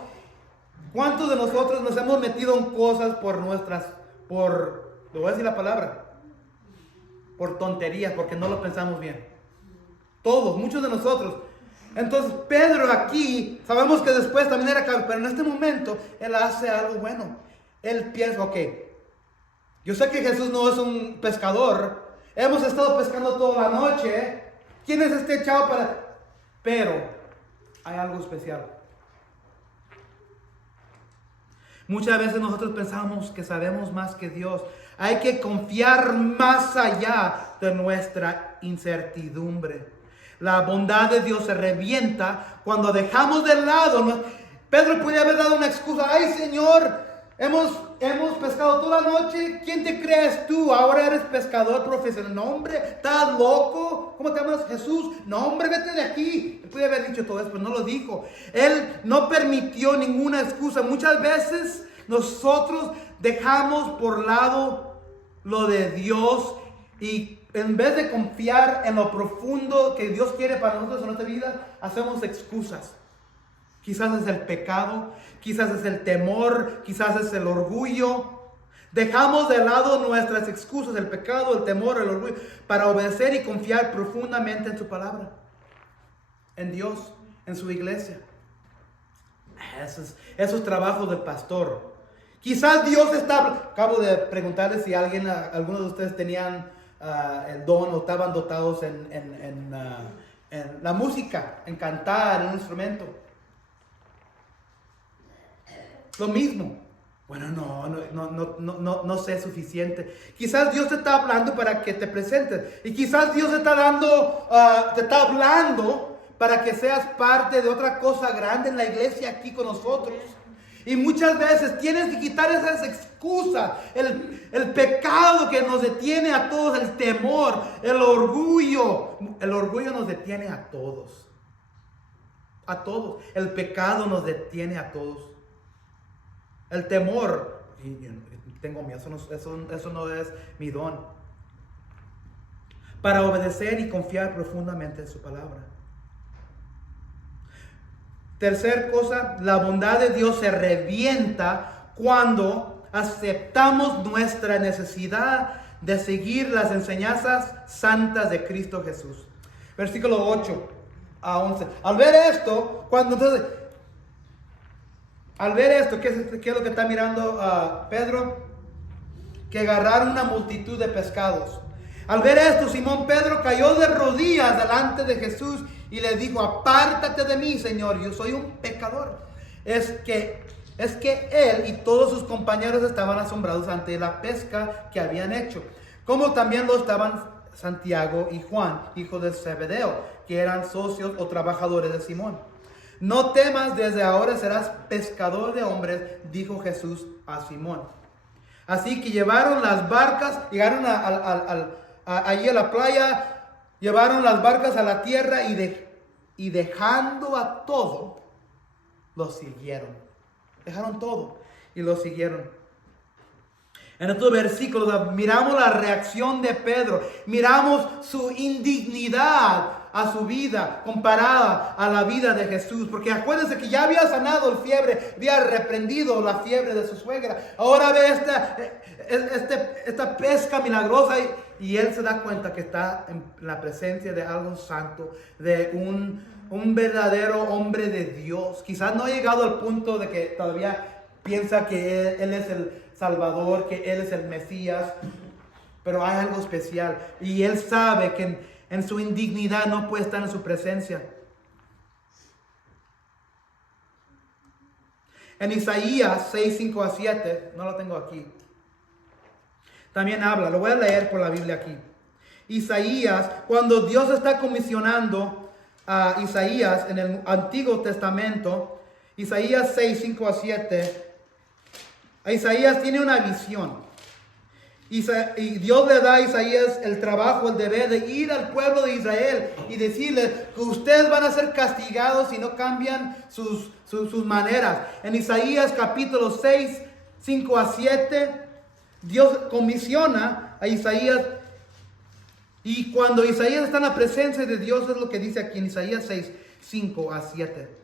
¿Cuántos de nosotros nos hemos metido en cosas le voy a decir la palabra, por tonterías, porque no lo pensamos bien? Todos, muchos de nosotros. Entonces Pedro aquí, sabemos que después también era cabeza, pero en este momento él hace algo bueno. Él piensa, ok, yo sé que Jesús no es un pescador, hemos estado pescando toda la noche, ¿quién es este chavo para...? Pero hay algo especial. Muchas veces nosotros pensamos que sabemos más que Dios. Hay que confiar más allá de nuestra incertidumbre. La bondad de Dios se revienta cuando dejamos de lado. Pedro podía haber dado una excusa. Ay, Señor, hemos hemos pescado toda la noche. ¿Quién te crees tú? Ahora eres pescador profesional. No, hombre, ¿estás loco? ¿Cómo te llamas? Jesús. No, hombre, vete de aquí. Él puede haber dicho todo eso, pero no lo dijo. Él no permitió ninguna excusa. Muchas veces nosotros dejamos por lado lo de Dios y en vez de confiar en lo profundo que Dios quiere para nosotros en nuestra vida, hacemos excusas. Quizás es el pecado, quizás es el temor, quizás es el orgullo. Dejamos de lado nuestras excusas, el pecado, el temor, el orgullo, para obedecer y confiar profundamente en su palabra, en Dios, en su iglesia. Esos trabajos del pastor. Quizás Dios está... Acabo de preguntarles si algunos de ustedes tenían el don o estaban dotados en la música, en cantar, en un instrumento. Lo mismo. Bueno, no sé suficiente. Quizás Dios te está hablando para que te presentes. Y quizás Dios te está hablando para que seas parte de otra cosa grande en la iglesia aquí con nosotros. Y muchas veces tienes que quitar esas excusas, el pecado que nos detiene a todos, el temor, el orgullo. El orgullo nos detiene a todos. A todos. El pecado nos detiene a todos. El temor, tengo miedo, eso no es mi don. Para obedecer y confiar profundamente en su palabra. Tercer cosa, la bondad de Dios se revienta cuando aceptamos nuestra necesidad de seguir las enseñanzas santas de Cristo Jesús. Versículo 8 a 11. Al ver esto, ¿qué es lo que está mirando Pedro? Que agarraron una multitud de pescados. Al ver esto, Simón Pedro cayó de rodillas delante de Jesús y le dijo: apártate de mí, Señor, yo soy un pecador. Es que él y todos sus compañeros estaban asombrados ante la pesca que habían hecho, como también lo estaban Santiago y Juan, hijo de Zebedeo, que eran socios o trabajadores de Simón. No temas, desde ahora serás pescador de hombres, dijo Jesús a Simón. Así que llevaron las barcas, llegaron allí a la playa, llevaron las barcas a la tierra y dejando a todo, los siguieron. Dejaron todo y los siguieron. En estos versículos miramos la reacción de Pedro, miramos su indignidad a su vida comparada a la vida de Jesús, porque acuérdense que ya había sanado el fiebre, había reprendido la fiebre de su suegra. Ahora ve esta pesca milagrosa y él se da cuenta que está en la presencia de algo santo, de un verdadero hombre de Dios. Quizás no ha llegado al punto de que todavía piensa que él es el Salvador, que él es el Mesías, pero hay algo especial y él sabe que en su indignidad no puede estar en su presencia. En Isaías 6, 5 a 7, no lo tengo aquí, también habla, lo voy a leer por la Biblia aquí. Isaías, cuando Dios está comisionando a Isaías en el Antiguo Testamento, Isaías 6, 5 a 7, Isaías tiene una visión. Y Dios le da a Isaías el trabajo, el deber de ir al pueblo de Israel y decirle que ustedes van a ser castigados si no cambian sus maneras. En Isaías capítulo 6, 5 a 7, Dios comisiona a Isaías. Y cuando Isaías está en la presencia de Dios, es lo que dice aquí en Isaías 6, 5 a 7.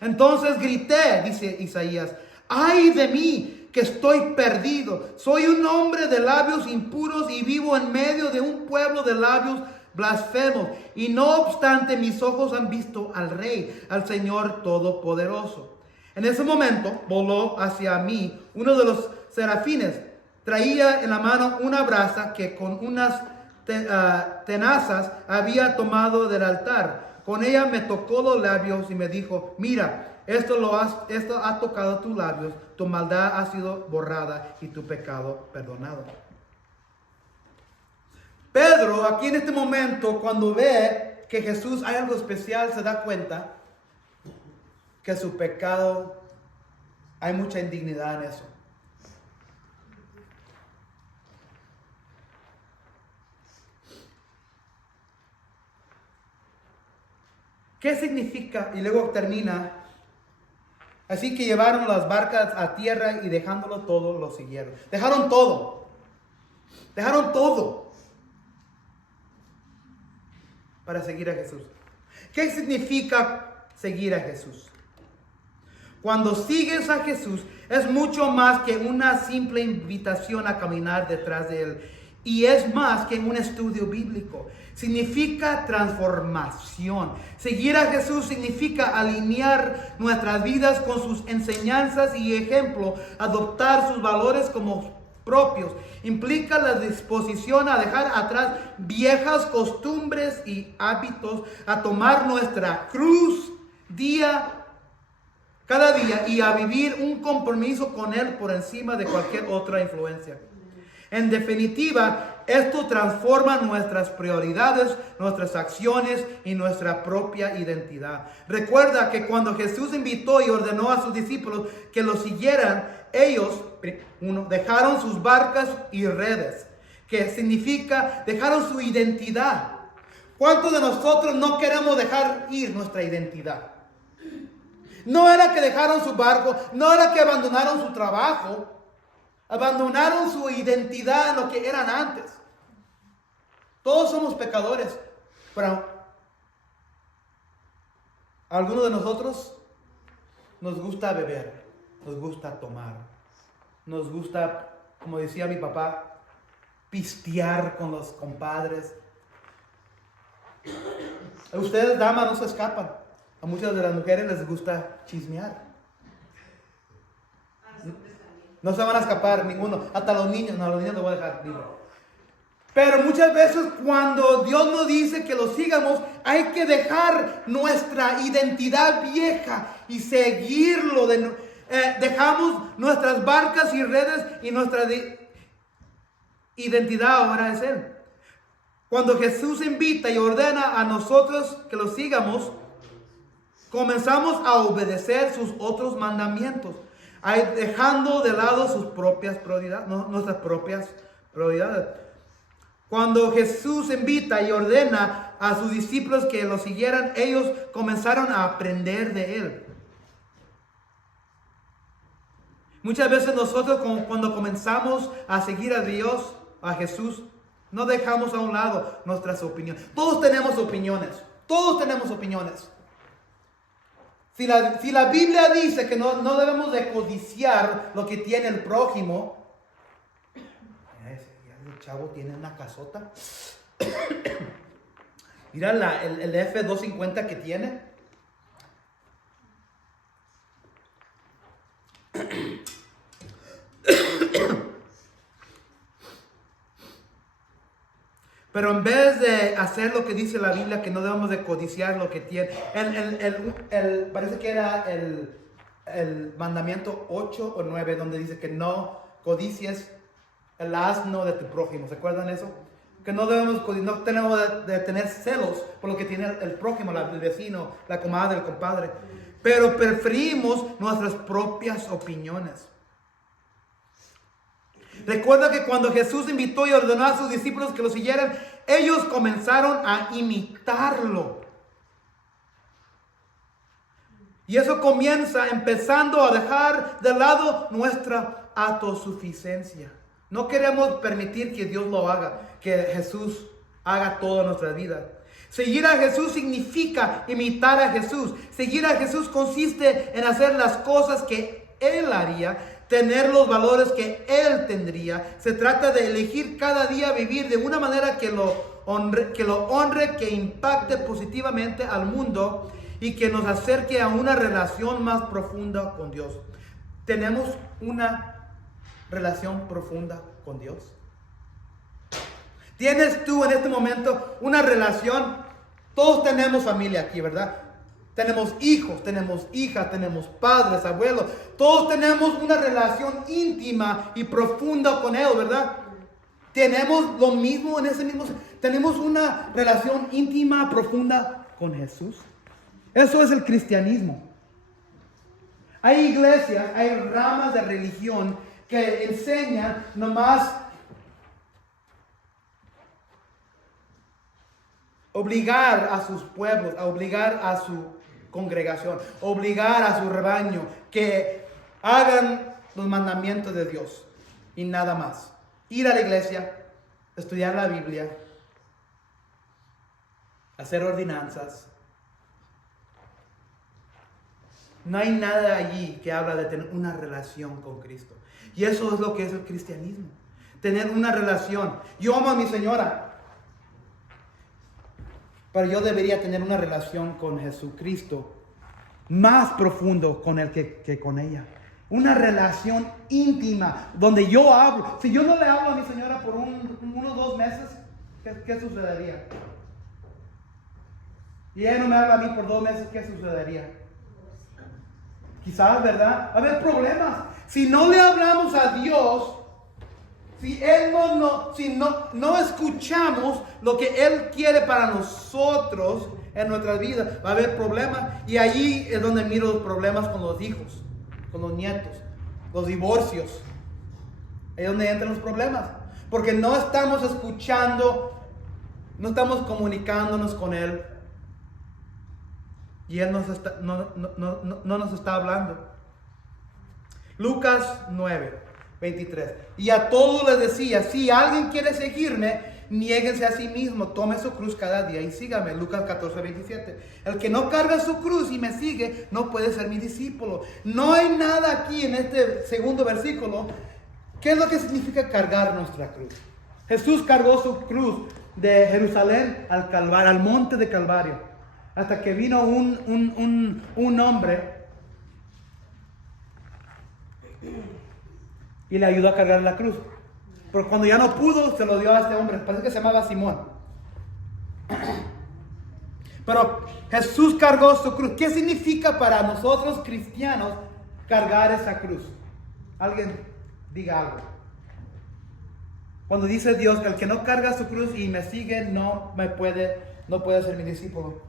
Entonces grité, dice Isaías: ¡ay de mí, que estoy perdido! Soy un hombre de labios impuros y vivo en medio de un pueblo de labios blasfemos. Y no obstante, mis ojos han visto al Rey, al Señor Todopoderoso. En ese momento voló hacia mí uno de los serafines. Traía en la mano una brasa que con unas tenazas había tomado del altar. Con ella me tocó los labios y me dijo: mira, esto ha tocado tus labios, tu maldad ha sido borrada y tu pecado perdonado. Pedro, aquí en este momento, cuando ve que Jesús hay algo especial, se da cuenta que su pecado Hay mucha indignidad en eso. ¿Qué significa? Y luego termina. Así que llevaron las barcas a tierra y dejándolo todo, lo siguieron. Dejaron todo. Dejaron todo para seguir a Jesús. ¿Qué significa seguir a Jesús? Cuando sigues a Jesús es mucho más que una simple invitación a caminar detrás de Él. Y es más que un estudio bíblico. Significa transformación. Seguir a Jesús significa alinear nuestras vidas con sus enseñanzas y ejemplo, adoptar sus valores como propios. Implica la disposición a dejar atrás viejas costumbres y hábitos, a tomar nuestra cruz cada día y a vivir un compromiso con Él por encima de cualquier otra influencia. En definitiva, esto transforma nuestras prioridades, nuestras acciones y nuestra propia identidad. Recuerda que cuando Jesús invitó y ordenó a sus discípulos que lo siguieran, ellos, dejaron sus barcas y redes, que significa dejaron su identidad. ¿Cuántos de nosotros no queremos dejar ir nuestra identidad? No era que dejaron su barco, no era que abandonaron su trabajo. Abandonaron su identidad en lo que eran antes. Todos somos pecadores, pero a algunos de nosotros nos gusta beber, nos gusta tomar, nos gusta, como decía mi papá, pistear con los compadres. A ustedes, damas, no se escapan. A muchas de las mujeres les gusta chismear. No se van a escapar ninguno. Hasta los niños. No, a los niños los voy a dejar libre. Pero muchas veces cuando Dios nos dice que lo sigamos, hay que dejar nuestra identidad vieja y seguirlo. Dejamos nuestras barcas y redes y nuestra identidad ahora es Él. Cuando Jesús invita y ordena a nosotros que lo sigamos, comenzamos a obedecer sus otros mandamientos, dejando de lado sus propias prioridades, nuestras propias prioridades. Cuando Jesús invita y ordena a sus discípulos que lo siguieran, ellos comenzaron a aprender de Él. Muchas veces nosotros cuando comenzamos a seguir a Dios, a Jesús, no dejamos a un lado nuestras opiniones. Todos tenemos opiniones. Todos tenemos opiniones. Si la Biblia dice que no debemos de codiciar lo que tiene el prójimo, el chavo tiene una casota. Mira el F-250 que tiene. Pero en vez de hacer lo que dice la Biblia, que no debemos de codiciar lo que tiene, parece que era el mandamiento 8 o 9, donde dice que no codicies el asno de tu prójimo. ¿Se acuerdan eso? Que no tenemos de tener celos por lo que tiene el prójimo, el vecino, la comadre, el compadre. Pero preferimos nuestras propias opiniones. Recuerda que cuando Jesús invitó y ordenó a sus discípulos que lo siguieran, ellos comenzaron a imitarlo. Y eso comienza empezando a dejar de lado nuestra autosuficiencia. No queremos permitir que Dios lo haga, que Jesús haga toda nuestra vida. Seguir a Jesús significa imitar a Jesús. Seguir a Jesús consiste en hacer las cosas que Él haría, tener los valores que Él tendría. Se trata de elegir cada día vivir de una manera que lo honre, que impacte positivamente al mundo y que nos acerque a una relación más profunda con Dios. ¿Tenemos una relación profunda con Dios? ¿Tienes tú en este momento una relación? Todos tenemos familia aquí, ¿verdad? Tenemos hijos, tenemos hijas, tenemos padres, abuelos. Todos tenemos una relación íntima y profunda con Él, ¿verdad? Tenemos lo mismo en ese mismo. Tenemos una relación íntima, profunda con Jesús. Eso es el cristianismo. Hay iglesias, hay ramas de religión que enseñan nomás obligar a sus pueblos, a obligar a su congregación, obligar a su rebaño que hagan los mandamientos de Dios y nada más. Ir a la iglesia, estudiar la Biblia, hacer ordenanzas. No hay nada allí que habla de tener una relación con Cristo. Y eso es lo que es el cristianismo. Tener una relación. Yo amo a mi señora, pero yo debería tener una relación con Jesucristo más profundo con él que con ella. Una relación íntima donde yo hablo. Si yo no le hablo a mi señora por unos 2 meses, ¿qué sucedería? Y ella no me habla a mí por 2 meses, ¿qué sucedería? Quizás, ¿verdad? Va a haber problemas. Si no le hablamos a Dios, si no escuchamos lo que Él quiere para nosotros en nuestras vidas, va a haber problemas. Y allí es donde miro los problemas con los hijos, con los nietos, los divorcios. Ahí es donde entran los problemas. Porque no estamos escuchando, no estamos comunicándonos con Él. Y Él no nos está hablando. Lucas 9, 23. Y a todos les decía, si alguien quiere seguirme, niéguense a sí mismo, tome su cruz cada día y sígame. Lucas 14, 27. El que no carga su cruz y me sigue, no puede ser mi discípulo. No hay nada aquí en este segundo versículo. ¿Qué es lo que significa cargar nuestra cruz? Jesús cargó su cruz de Jerusalén al Calvario, al monte de Calvario. Hasta que vino un hombre y le ayudó a cargar la cruz. Pero cuando ya no pudo, se lo dio a este hombre. Parece que se llamaba Simón. Pero Jesús cargó su cruz. ¿Qué significa para nosotros cristianos cargar esa cruz? Alguien diga algo. Cuando dice Dios, el que no carga su cruz y me sigue no puede ser mi discípulo.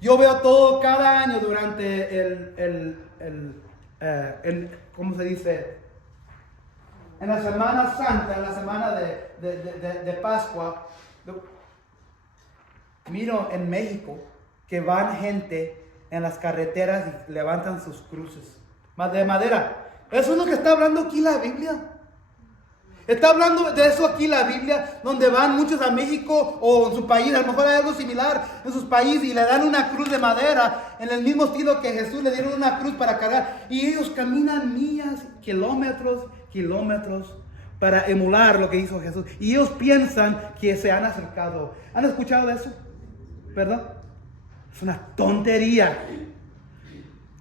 Yo veo todo cada año durante ¿cómo se dice? En la Semana Santa, en la semana de Pascua, miro en México que van gente en las carreteras y levantan sus cruces de madera. Eso es lo que está hablando aquí la Biblia. Está hablando de eso aquí la Biblia, donde van muchos a México o en su país, a lo mejor hay algo similar en sus países y le dan una cruz de madera en el mismo estilo que Jesús le dieron una cruz para cargar. Y ellos caminan millas, kilómetros para emular lo que hizo Jesús. Y ellos piensan que se han acercado. ¿Han escuchado de eso? ¿Verdad? Es una tontería.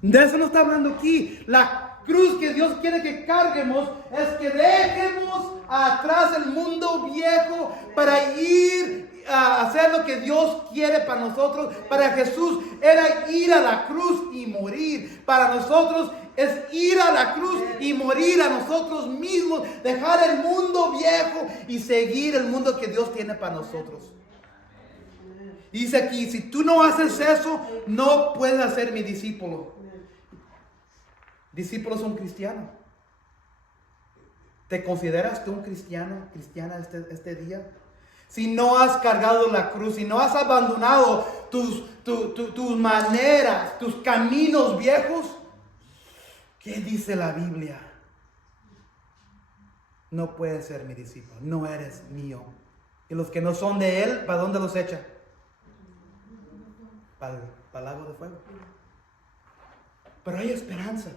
De eso no está hablando aquí. La cruz que Dios quiere que carguemos es que dejemos atrás el mundo viejo para ir a hacer lo que Dios quiere para nosotros. Para Jesús era ir a la cruz y morir. Para nosotros es ir a la cruz y morir a nosotros mismos, dejar el mundo viejo y seguir el mundo que Dios tiene para nosotros. Dice aquí, si tú no haces eso, no puedes ser mi discípulo. Discípulos son cristianos. ¿Te consideras tú un cristiano, cristiana este día? Si no has cargado la cruz, si no has abandonado tus maneras, tus caminos viejos, ¿qué dice la Biblia? No puedes ser mi discípulo, no eres mío. Y los que no son de Él, ¿para dónde los echa? Para el lago de fuego. Pero hay esperanza.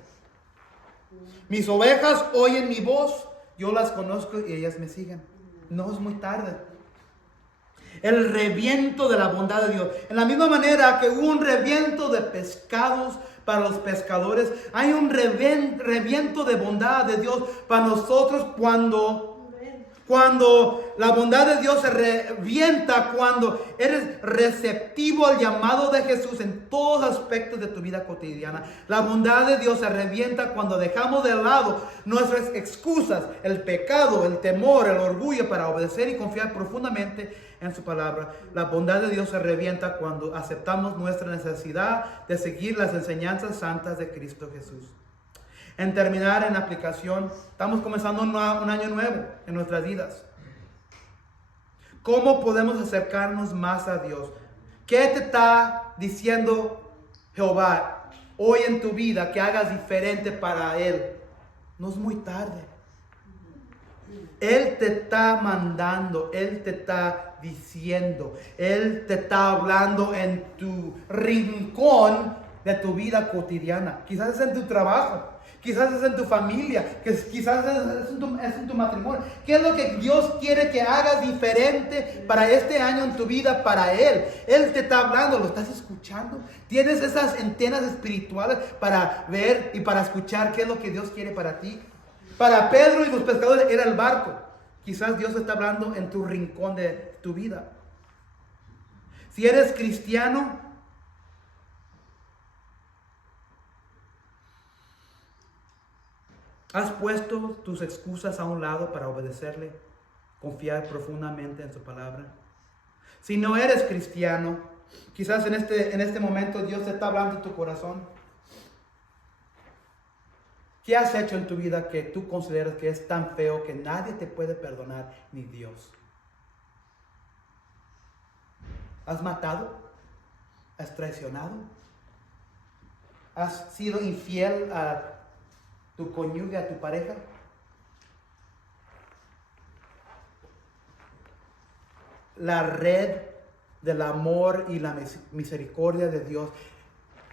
Mis ovejas oyen mi voz, yo las conozco y ellas me siguen. No es muy tarde. El reviento de la bondad de Dios. En la misma manera que hubo un reviento de pescados para los pescadores, hay un reviento de bondad de Dios para nosotros cuando la bondad de Dios se revienta, cuando eres receptivo al llamado de Jesús en todos los aspectos de tu vida cotidiana. La bondad de Dios se revienta cuando dejamos de lado nuestras excusas, el pecado, el temor, el orgullo para obedecer y confiar profundamente en su palabra. La bondad de Dios se revienta cuando aceptamos nuestra necesidad de seguir las enseñanzas santas de Cristo Jesús. En terminar, en aplicación, estamos comenzando un año nuevo en nuestras vidas. ¿Cómo podemos acercarnos más a Dios? ¿Qué te está diciendo Jehová hoy en tu vida que hagas diferente para Él? No es muy tarde. Él te está mandando, Él te está diciendo, Él te está hablando en tu rincón de tu vida cotidiana. Quizás es en tu trabajo, quizás es en tu familia, quizás es en tu matrimonio. ¿Qué es lo que Dios quiere que hagas diferente para este año en tu vida para Él? Él te está hablando, ¿lo estás escuchando? ¿Tienes esas antenas espirituales para ver y para escuchar qué es lo que Dios quiere para ti? Para Pedro y los pescadores era el barco. Quizás Dios está hablando en tu rincón de tu vida. Si eres cristiano, ¿has puesto tus excusas a un lado para obedecerle? Confiar profundamente en su palabra. Si no eres cristiano, quizás en este momento Dios te está hablando en tu corazón. ¿Qué has hecho en tu vida que tú consideras que es tan feo que nadie te puede perdonar, ni Dios? ¿Has matado? ¿Has traicionado? ¿Has sido infiel a tu cónyuge, a tu pareja? La red del amor y la misericordia de Dios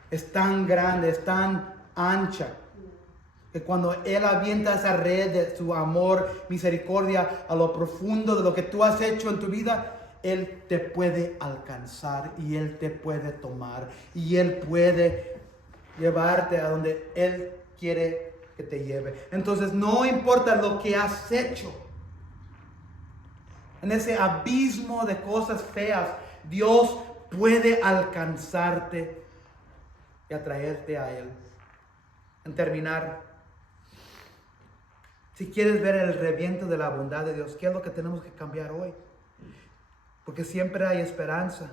es tan grande, es tan ancha, que cuando Él avienta esa red de su amor, misericordia a lo profundo de lo que tú has hecho en tu vida, Él te puede alcanzar y Él te puede tomar y Él puede llevarte a donde Él quiere que te lleve. Entonces no importa lo que has hecho, en ese abismo de cosas feas, Dios puede alcanzarte y atraerte a Él. En terminar, si quieres ver el reviento de la bondad de Dios, ¿qué es lo que tenemos que cambiar hoy? Porque siempre hay esperanza.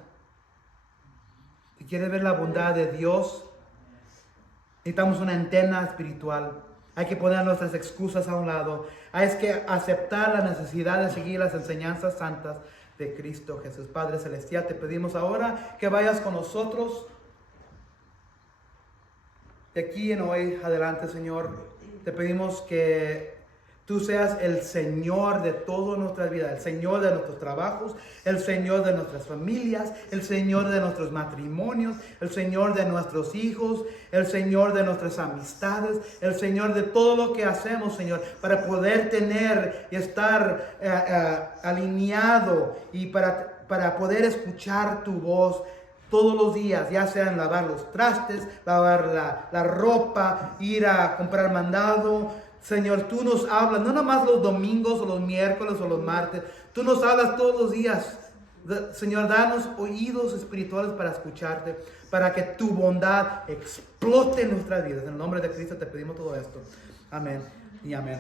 Si quieres ver la bondad de Dios, necesitamos una antena espiritual. Hay que poner nuestras excusas a un lado. Hay que aceptar la necesidad de seguir las enseñanzas santas de Cristo Jesús. Padre Celestial, te pedimos ahora que vayas con nosotros de aquí en hoy adelante, Señor. Te pedimos que tú seas el Señor de toda nuestra vida, el Señor de nuestros trabajos, el Señor de nuestras familias, el Señor de nuestros matrimonios, el Señor de nuestros hijos, el Señor de nuestras amistades, el Señor de todo lo que hacemos, Señor, para poder tener y estar alineado y para poder escuchar tu voz todos los días, ya sean lavar los trastes, lavar la ropa, ir a comprar mandado. Señor, tú nos hablas, no nomás los domingos o los miércoles o los martes, tú nos hablas todos los días. Señor, danos oídos espirituales para escucharte, para que tu bondad explote en nuestras vidas. En el nombre de Cristo te pedimos todo esto. Amén y amén.